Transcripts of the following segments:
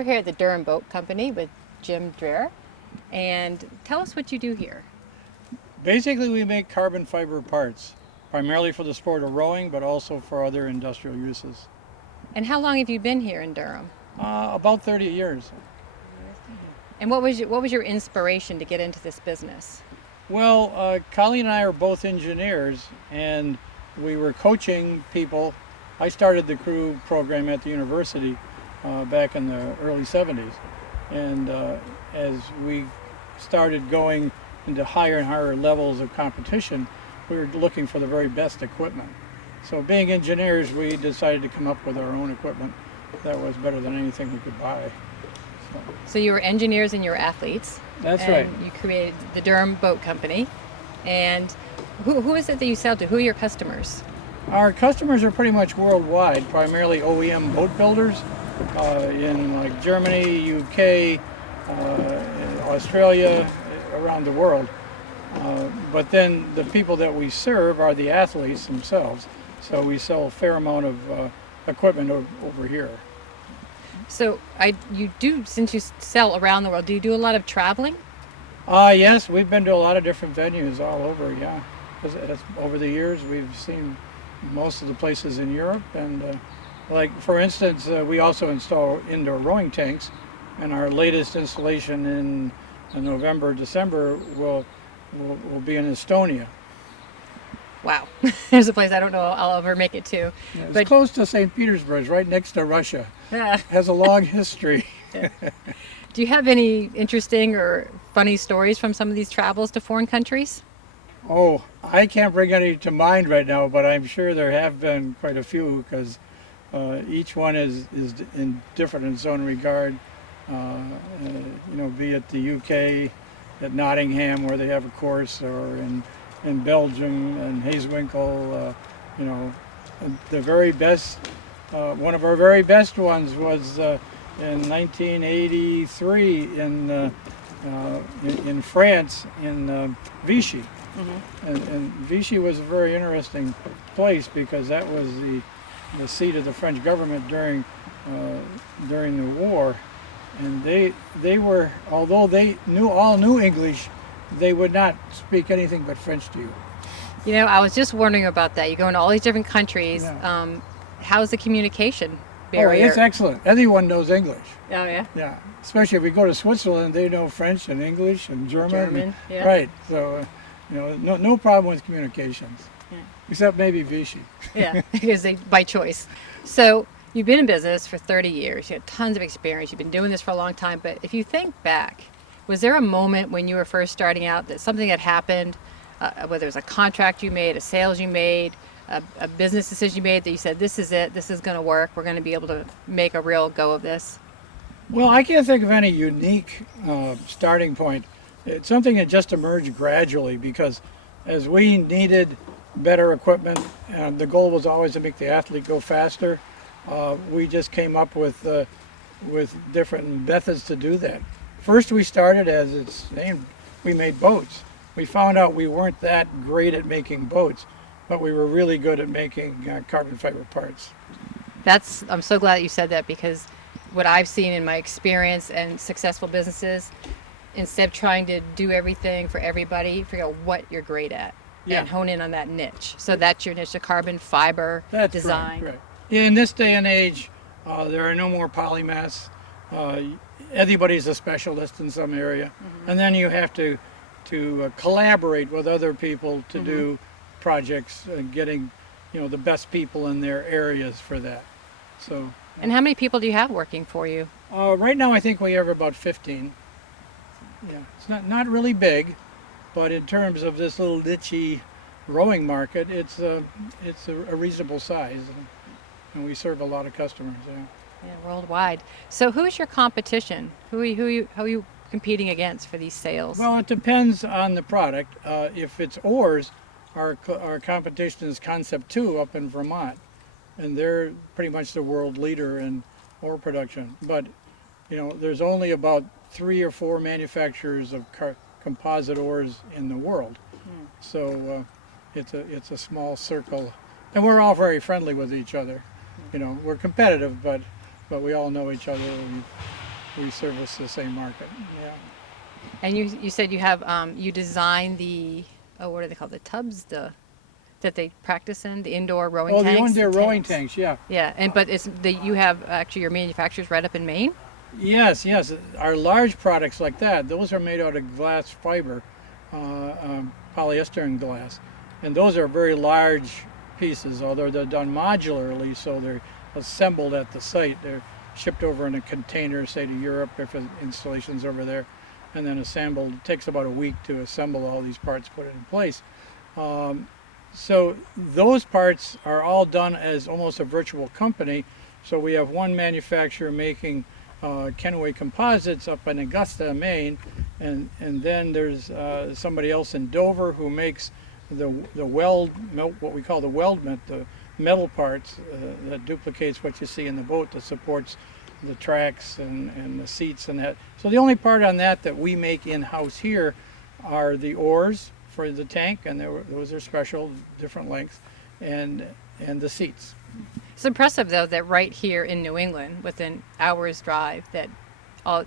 We're here at the Durham Boat Company with Jim Dreher. And tell us what you do here. Basically, we make carbon fiber parts, primarily for the sport of rowing, but also for other industrial uses. And how long have you been here in Durham? About 30 years. And what was your inspiration to get into this business? Well, Colleen and I are both engineers, and we were coaching people. I started the crew program at the university back in the early 70s. And as we started going into higher and higher levels of competition, we were looking for the very best equipment. So being engineers, we decided to come up with our own equipment that was better than anything we could buy. So you were engineers and you were athletes. That's and right. You created the Durham Boat Company. And who is it that you sell to? Who are your customers? Our customers are pretty much worldwide, primarily OEM boat builders in like Germany, UK, Australia, around the world. But then the people that we serve are the athletes themselves. So we sell a fair amount of equipment over here. So since you sell around the world, do you do a lot of traveling? Yes, we've been to a lot of different venues all over, yeah. Over the years, we've seen most of the places in Europe. And like, for instance, we also install indoor rowing tanks. And our latest installation in November, December will be in Estonia. Wow. There's a place I don't know I'll ever make it to. Yeah, it's close to St. Petersburg, right next to Russia. Yeah. It has a long history. Yeah. Do you have any interesting or funny stories from some of these travels to foreign countries? Oh, I can't bring any to mind right now, but I'm sure there have been quite a few because each one is different in its own regard. Be it the UK, at Nottingham where they have a course, or in Belgium and Hazewinkle, the very best, one of our very best ones was in 1983 in France, in Vichy. Mm-hmm. And Vichy was a very interesting place because that was the seat of the French government during the war. And they were, although they all knew English, they would not speak anything but French to you. You know, I was just wondering about that. You go into all these different countries. Yeah. How's the communication barrier? Oh, it's excellent. Everyone knows English. Oh, yeah? Yeah. Especially if we go to Switzerland, they know French and English and German. Yeah. Right. So, no problem with communications. Yeah. Except maybe Vichy. Yeah, because by choice. So you've been in business for 30 years. You have tons of experience. You've been doing this for a long time. But if you think back, was there a moment when you were first starting out that something had happened, whether it was a contract you made, a sales you made, a business decision you made that you said, this is it, this is going to work, we're going to be able to make a real go of this? Well, I can't think of any unique starting point. It's something that just emerged gradually because as we needed better equipment, and the goal was always to make the athlete go faster, we just came up with different methods to do that. First, we started, as it's named, we made boats. We found out we weren't that great at making boats, but we were really good at making carbon fiber parts. I'm so glad you said that, because what I've seen in my experience and successful businesses, instead of trying to do everything for everybody, figure out what you're great at and hone in on that niche. So that's your niche, the carbon fiber design. Right. Yeah, in this day and age, there are no more polymaths. Everybody's a specialist in some area. Mm-hmm. And then you have to collaborate with other people to mm-hmm. do projects, getting the best people in their areas for that. So. And how many people do you have working for you? Right now, I think we have about 15. Yeah, it's not really big, but in terms of this little niche rowing market, it's a reasonable size, and we serve a lot of customers. Yeah, worldwide. So, who is your competition? Who are you competing against for these sales? Well, it depends on the product. If it's oars, our competition is Concept 2 up in Vermont, and they're pretty much the world leader in oar production. But there's only about 3 or 4 manufacturers of composite oars in the world. So it's a small circle, and we're all very friendly with each other. We're competitive, but we all know each other, and we service the same market. Yeah. And you said you have you design the, oh, what are they called, the tubs, that they practice in, the indoor rowing Oh, tanks. the indoor rowing tanks, yeah. Yeah, and but it's you have actually your manufacturers right up in Maine. Yes, yes. Our large products like that, those are made out of glass fiber, polyester and glass, and those are very large pieces. Although they're done modularly, so they're assembled at the site. They're shipped over in a container, say to Europe, if an installation's over there, and then assembled. It takes about a week to assemble all these parts, put it in place. So those parts are all done as almost a virtual company. So we have one manufacturer making Kenway composites up in Augusta, Maine, and then there's somebody else in Dover who makes the what we call the weldment, the metal parts that duplicates what you see in the boat, that supports the tracks and the seats and that. So the only part on that we make in-house here are the oars for the tank, and those are special, different lengths, and the seats. It's impressive though that right here in New England, within hours drive, that all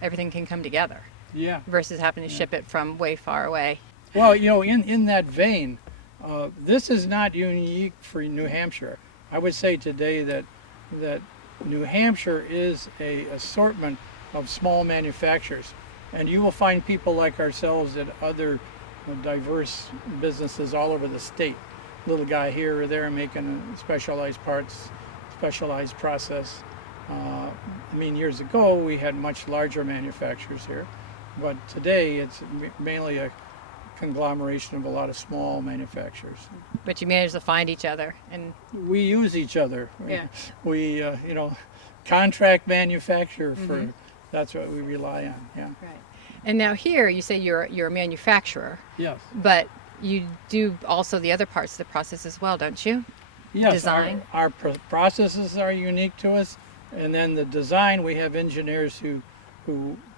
everything can come together. Yeah. Versus having to ship it from way far away. Well, in that vein, this is not unique for New Hampshire. I would say today that New Hampshire is a assortment of small manufacturers, and you will find people like ourselves at other diverse businesses all over the state. Little guy here or there making specialized parts, specialized process. Years ago we had much larger manufacturers here, but today it's mainly a conglomeration of a lot of small manufacturers. But you manage to find each other, and we use each other. Yeah. We contract manufacture for, that's what we rely on. Yeah. Right. And now here you say you're a manufacturer. Yes. But you do also the other parts of the process as well, don't you? Yes. Design. Our processes are unique to us, and then the design, we have engineers who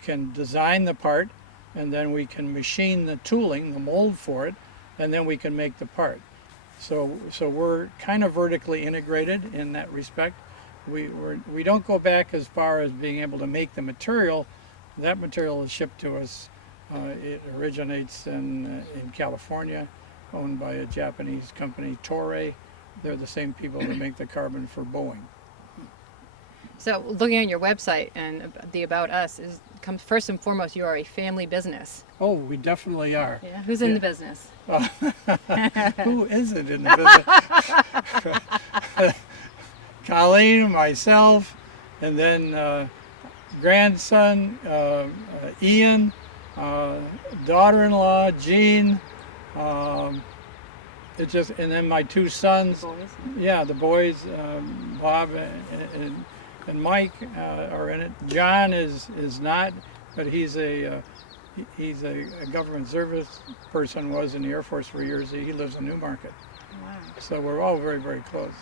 can design the part, and then we can machine the tooling, the mold for it, and then we can make the part. So we're kind of vertically integrated in that respect. We don't go back as far as being able to make the material. That material is shipped to us. It originates in California, owned by a Japanese company, Toray. They're the same people that make the carbon for Boeing. So looking at your website and the About Us comes first and foremost, you are a family business. Oh, we definitely are. Yeah. Who's in the business? Who isn't in the business? Colleen, myself, and then grandson, Ian, daughter-in-law, Jean, and then my two sons. The boys? Yeah, the boys, Bob and Mike are in it. John is not, but he's a government service person, was in the Air Force for years. He lives in Newmarket. Wow. So we're all very, very close.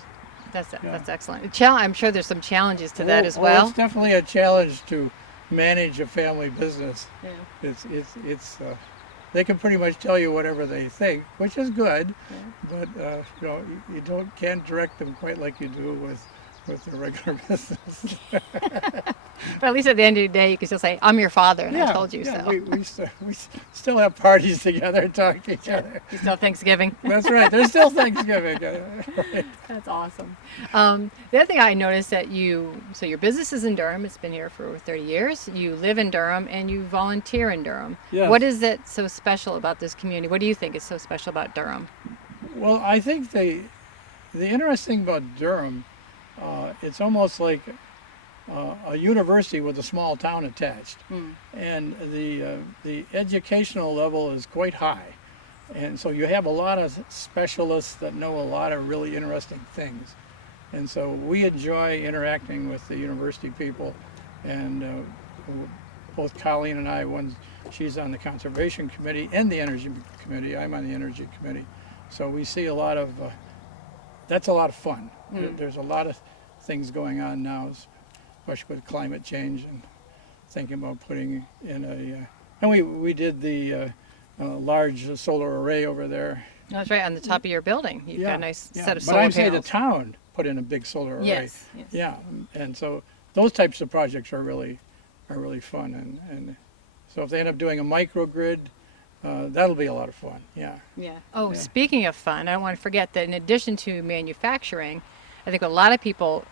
That's excellent. I'm sure there's some challenges to that as well. It's definitely a challenge to manage a family business. Yeah. It's they can pretty much tell you whatever they think, which is good. Yeah. But you can't direct them quite like you do with the regular business. But at least at the end of the day, you can still say, "I'm your father," and I told you so. We still have parties together and talk to each other. You still Thanksgiving. That's right. There's still Thanksgiving. Right. That's awesome. The other thing I noticed that your business is in Durham. It's been here for over 30 years. You live in Durham and you volunteer in Durham. Yes. What is it so special about this community? What do you think is so special about Durham? Well, I think the interesting about Durham, it's almost like a university with a small town attached, and the educational level is quite high, and so you have a lot of specialists that know a lot of really interesting things, and so we enjoy interacting with the university people, and both Colleen and I, she's on the conservation committee and the energy committee. I'm on the energy committee, so we see a lot of that's a lot of fun. There's a lot of things going on now, especially with climate change, and thinking about putting in and we did the large solar array over there. That's right, on the top of your building. You've got a nice set of but solar I'm saying the panels. town put in a big solar array. Yes. Yeah, and so those types of projects are really are really fun. And so if they end up doing a microgrid, that'll be a lot of fun. Yeah. Yeah. Oh, Yeah. speaking of fun, I don't want to forget that in addition to manufacturing, I think what a lot of people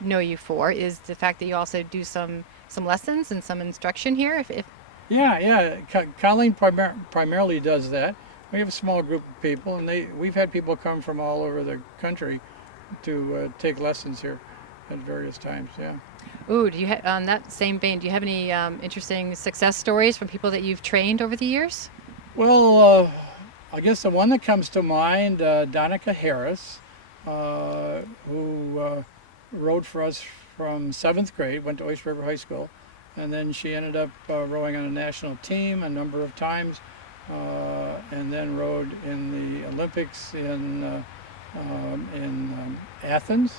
know you for is the fact that you also do some lessons and some instruction here. If Yeah. Colleen primarily does that. We have a small group of people, and we've had people come from all over the country to take lessons here at various times. Yeah. Ooh, do you on that same vein, do you have any interesting success stories from people that you've trained over the years? Well, I guess the one that comes to mind, Danica Harris, who rowed for us from 7th grade, went to Oyster River High School, and then she ended up rowing on a national team a number of times, and then rowed in the Olympics in Athens,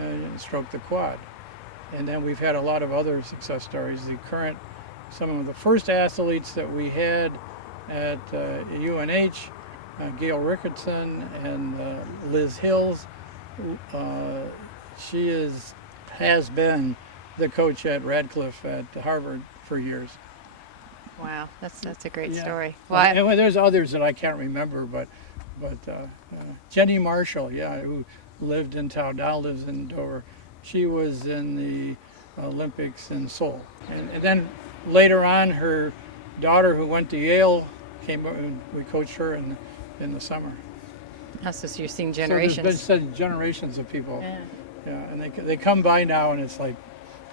and stroked the quad. And then we've had a lot of other success stories. Some of the first athletes that we had at UNH, Gail Rickardson and Liz Hills. She has been the coach at Radcliffe at Harvard for years. Wow, that's a great Yeah. story. Well, there's others that I can't remember, but Jenny Marshall, who lived in town, now lives in Dover. She was in the Olympics in Seoul. And then later on, her daughter, who went to Yale, came up and we coached her in the summer. So you're seeing So generations. there's been generations of people. Yeah. Yeah, and they come by now, and it's like,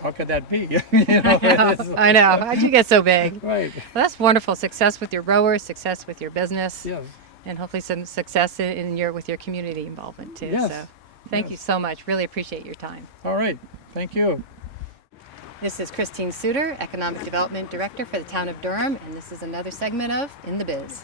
how could that be? I know. How'd you get so big? Right. Well, that's wonderful. Success with your rowers, success with your business, Yes. and hopefully some success with your community involvement too. Yes. So, thank you Yes. so much. Really appreciate your time. All right. Thank you. This is Christine Souter, Economic Development Director for the town of Durham, and this is another segment of In the Biz.